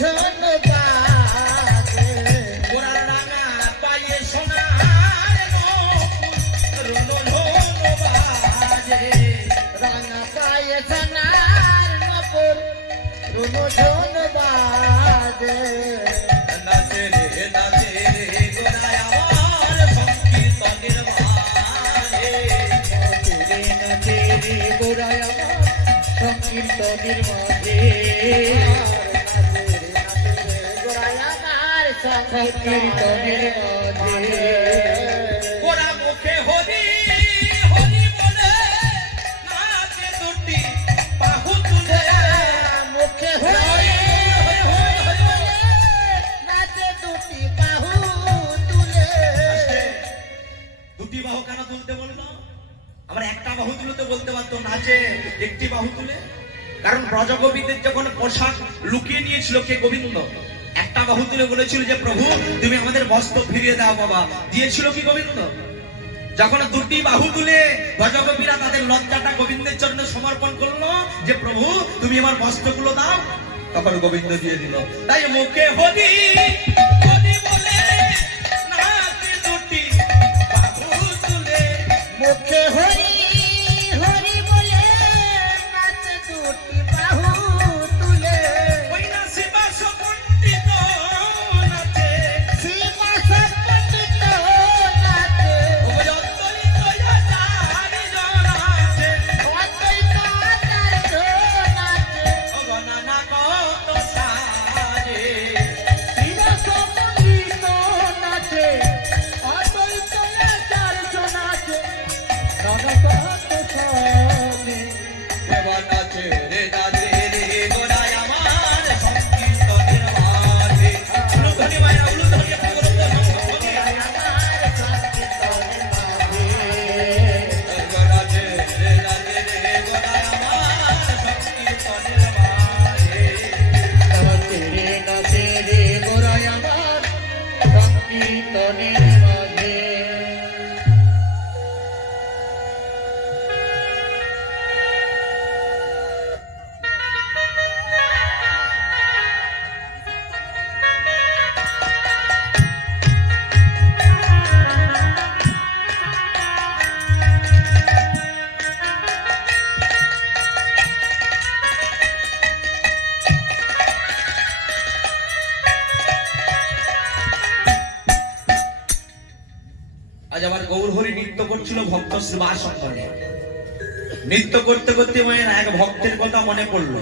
ঝন বাজে গোড়ার রাঙা পায়ে সোনার রুনো ঝন বাজে রাঙা পায়ে সোনার নপুর রুনো ঝন বাজে নাচে রে গোড়ায় আমার সংকীর্তনের মাঝে নাচে রে গোড়ায় আমার সংকীর্তনের মাঝে গোড়ায় আমার সংকীর্তনের মাঝে গোড়া মুখে হরি হরি বলে নাচে দুটি বাহু তুলে মুখে হরি নাচে দুটি বাহু তুলে দুটি বাহু কেন তুলতে বললো? আমরা একটা বাহু তুলতে বলতে পারতো, নাচে একটি বাহু তুলে। কারণ ব্রজগোবিন্দের যখন পোশাক লুকিয়ে নিয়েছিল কে? গোবিন্দ। একটা বাহু তুলে বলেছিল যে প্রভু তুমি আমাদের বস্ত্র ফিরিয়ে দাও বাবা। দিয়েছিল কি গোবিন্দ? যখন দুটি বাহু তুলে ব্রজগোপীরা তাদের লজ্জাটা গোবিন্দের চরণে সমর্পণ করলো যে প্রভু তুমি আমার বস্ত্রগুলো দাও, তখন গোবিন্দ দিয়ে দিল। তাই মুখে হরি হরি বলে নাচে দুটি বাহু তুলে মুখে হরি হরি বলে নাচে দুটি বাহু তুলে ওই না শিবা পণ্ডিত নাচে সীমা সপণ্ডিত নাচে ওই অন্তরিত যারি জনাচে অদ্বৈত আচার্য নাচে অগণনা কত সারে সীমা সপণ্ডিত নাচে অদ্বৈত আচার্য নাচে জগত সামনে দেবা নাচে রে নাচে রে গোড়ায় আমার সংকীর্তনের মাঝে। উলুধ্বনি মায়েরা উলুধ্বনি আপনি বলুন তো, সংকীর্তনে আমার সংকীর্তনের মাঝে নাচে রে নাচে রে গোড়ায় আমার সংকীর্তনের মাঝে। নাচে রে গোড়ায় আমার সংকীর্তনের মাঝে আজ আবার গৌরহরি নৃত্য করছিল ভক্ত শিবা সঙ্গে। নৃত্য করতে করতে মায়ের এক ভক্তের কথা মনে পড়লো।